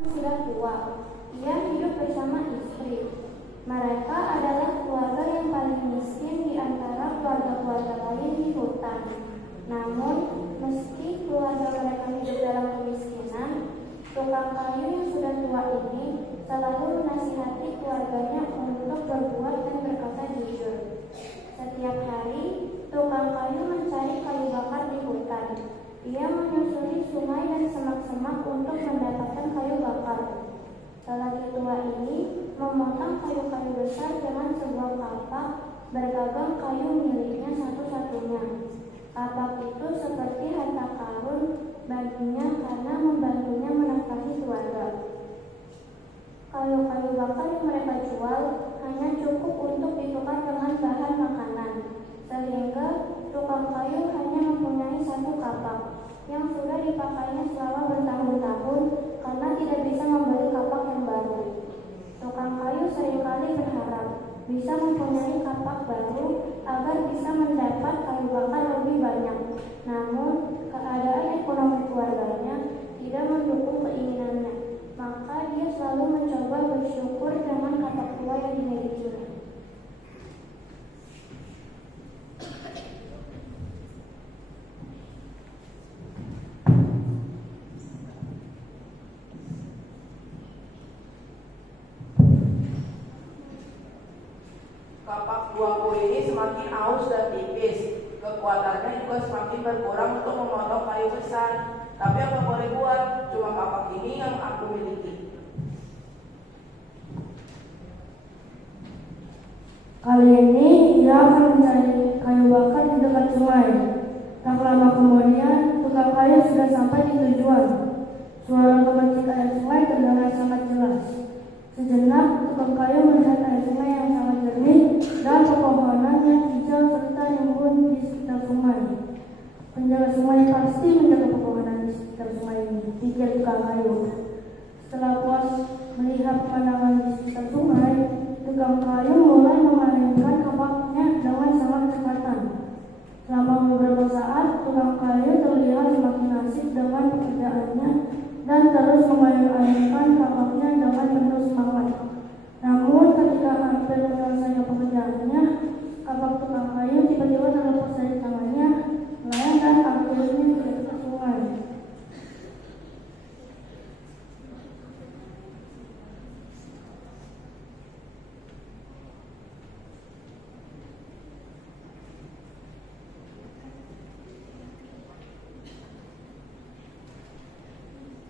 Sudah tua. Ia hidup bersama istri. Mereka adalah keluarga yang paling miskin di antara keluarga-keluarga lain di hutan. Namun, meski keluarga mereka hidup dalam kemiskinan, tukang kayu yang sudah tua ini selalu menasihati keluarganya untuk berbuat dan berkata jujur. Setiap hari, tukang kayu mencari kayu bakar di hutan. Ia menyusuri sungai dan semak-semak untuk mendapatkan kayu bakar. Lelaki tua ini memotong kayu-kayu besar dengan sebuah kapak bergagang kayu miliknya satu-satunya. Kapak itu seperti harta karun baginya karena membantunya menafkahi keluarga. Kayu-kayu bakar yang mereka jual hanya cukup untuk ditukar dengan bahan makanan, sehingga tukang kayu hanya mempunyai satu kapak yang sudah dipakainya selama bertahun-tahun karena tidak bisa membeli kapak yang baru. Tukang kayu seringkali berharap bisa mempunyai kapak baru agar bisa mendapat kayu bakar lebih banyak. Namun, keadaan ekonomi keluarganya tidak mendukung keinginannya. Maka dia selalu mencoba bersyukur dengan kapak tua yang dimilikinya. Kapak buahku ini semakin aus dan tipis. Kekuatannya juga semakin berkurang untuk memotong kayu besar. Tapi apa boleh buat, cuma kapak ini yang aku miliki. Kali ini ia akan mencari kayu bakar di dekat sungai. Tak lama kemudian, tukang kayu sudah sampai di tujuan. Suara gemercik air sungai terdengar sangat jelas. Sejenak, tukang kayu melihat air sungai yang sangat jernih dan pepohonan yang hijau serta rimbun di sekitar sungai. Penjaga sungai pasti menjaga pepohonan di sekitar sungai ini, pikir tukang kayu. Setelah puas melihat pemandangan di sekitar sungai, tukang kayu mulai memainkan kapaknya dengan sangat kecepatan. Selama beberapa saat, tukang kayu terlihat semakin asik dengan pekerjaannya dan terus memainkan kapaknya dengan penuh semangat. Namun, ketika hampir menyelesaikan pekerjaannya, kapak tukang kayu tiba-tiba terlepas dari tangannya, melayang dan akhirnya jatuh ke sungai.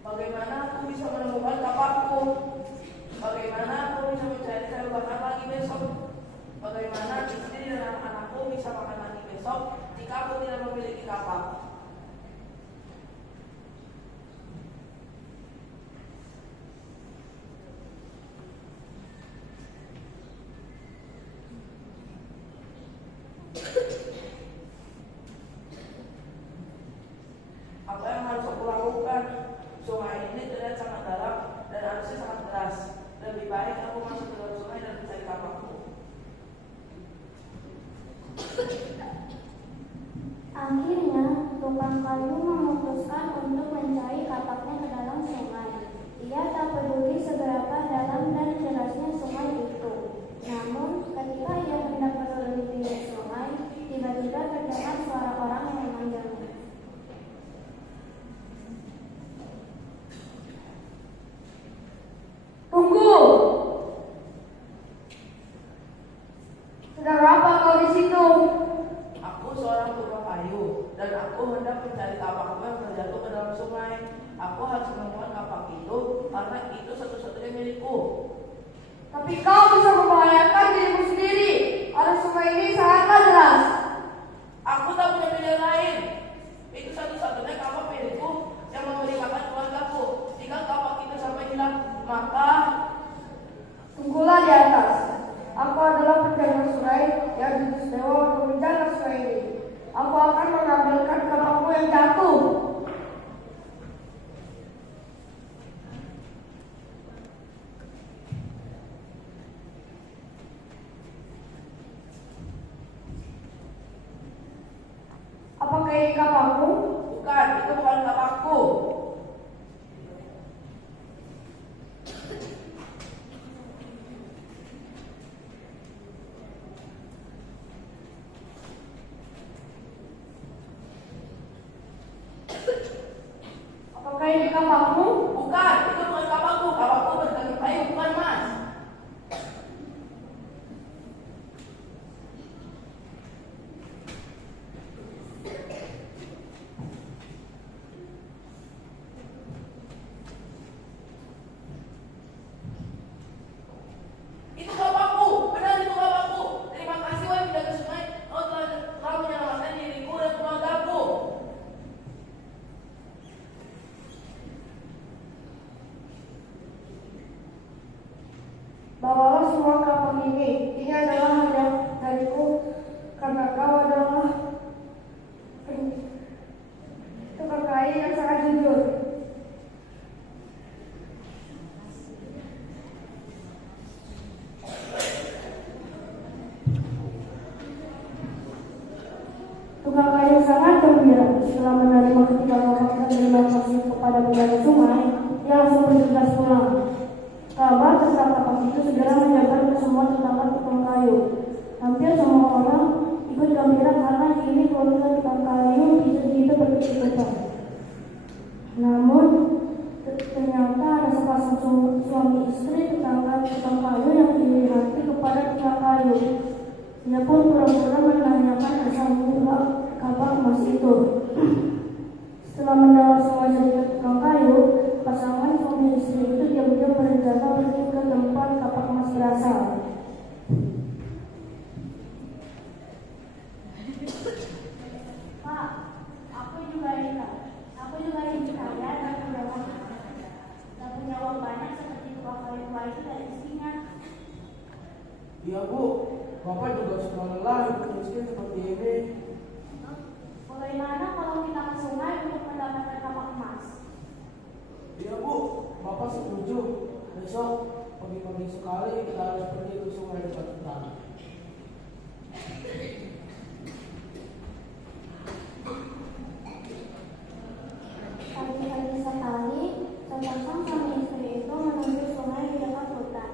Bagaimana aku bisa menemukan kapakku? Bagaimana aku bisa mencari kayu bakar lagi besok? Bagaimana istri dan anak-anakku bisa makan lagi besok jika aku tidak memiliki kapak? Apa yang harus aku lakukan? Sungai ini terlihat sangat dalam dan arusnya sangat deras. Lebih baik aku masuk ke dalam sungai dan mencari kapakku. Akhirnya, tukang kayu memutuskan untuk mencari kapaknya ke dalam sungai. Ia tak peduli seberapa dalam dan derasnya sungai itu. Namun, ketika ia hendak menuruni pinggir sungai, tiba-tiba terdengar suara orang yang memanggilnya. Tunggu! Sedang apa kau di situ? Aku seorang tukang kayu dan aku hendak mencari kapakku yang terjatuh ke dalam sungai. Aku harus menemukan kapak itu karena itu satu-satunya milikku. Tapi kau bisa membahayakan dirimu sendiri. Arus sungai ini sangatlah deras. Aku tak punya pilihan lain. Itu satu-satunya kapak milikku yang memberi makan keluargaku. Jika kapak itu sampai hilang, maka Tunggulah di atas. Aku adalah penjaga sungai yang diutus dewa untuk menjaga sungai ini. Aku akan mengambilkan kapakmu yang jatuh. Apakah ini ini kapakmu? Bukan, itu bukan kapakku. Kapakku bergantung kayu, bukan Mas. Itu kapakku, benar itu kapakku. Terima kasih wahai penjaga sungai, kau telah menyelamatkan diriku dan keluargaku. Bawalah semua kapak ini. Ini adalah hadiah dariku karena kau adalah tukang kayu yang sangat jujur. Tukang kayu sangat gembira setelah menerima ketiga kapak dan terima kasih kepada penjaga sungai. Dia langsung bergegas pulang. Kabar tentang kapak itu segera menyebar ke semua tetangga tukang kayu. Hampir semua orang ikut gembira karena kini keluarga tukang kayu bisa berkecukupan. Namun ternyata ada sepasang suami istri tetangga tukang kayu yang iri hati kepada tukang kayu. Dia pun pura-pura menanyakan asal mula kapak emas itu. Setelah mendengar semua cerita tukang kayu, pasangan suami istri itu diam-diam berencana pergi ke tempat kapak emas berasal. Pak, aku juga ingin kaya dan punya uang banyak seperti tukang kayu tua itu dan istrinya. Iya Bu, Bapak juga suka lelah hidup miskin seperti ini. Bagaimana kalau kita ke sungai untuk mendapatkan kapak emas? Iya Bu, Bapak setuju. Besok pagi-pagi sekali kita harus pergi ke sungai dekat kita. Pagi-pagi sekali, sepasang suami istri itu menuju sungai di dekat hutan.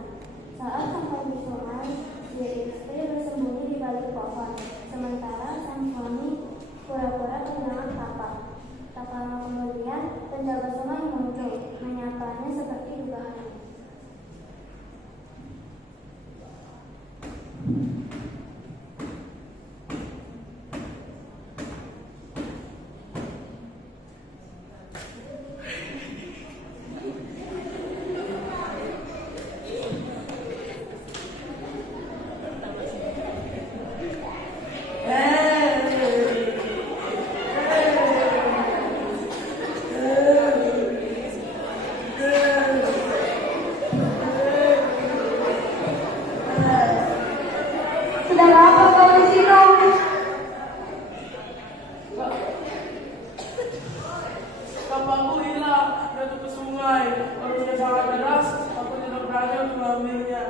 Saat sampai di sungai, si istri bersembunyi di balik pohon, sementara sang suami pura-pura kehilangan kapak. Tak lama kemudian, penjaga sungai muncul, menyapanya seperti dugaannya. Sedang apa kau di sini? Kapakku hilang, jatuh ke sungai. Arusnya sangat deras, aku tidak berani untuk mengambilnya.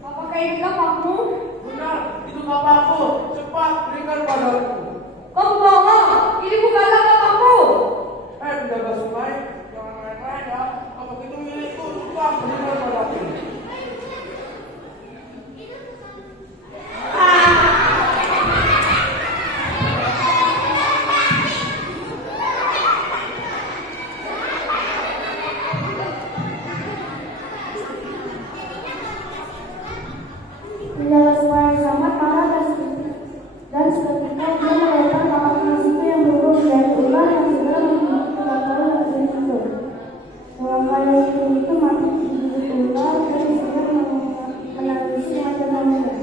Apakah ini kapakmu? Benar, itu kapakku. Cepat berikan padaku. Kau bohong, ini bukanlah kapakmu. Penjaga sungai, jangan main-main ya. Kapak itu milikku, cepat berikan padaku. Penjaga sungai sangat marah dan seketika dia melempar kapak emas itu yang berubah menjadi ular yang segera menggigit tukang kayu yang ada di situ. Tukang kayu itu mati digigit ular dan istrinya menangisi dengan tenang.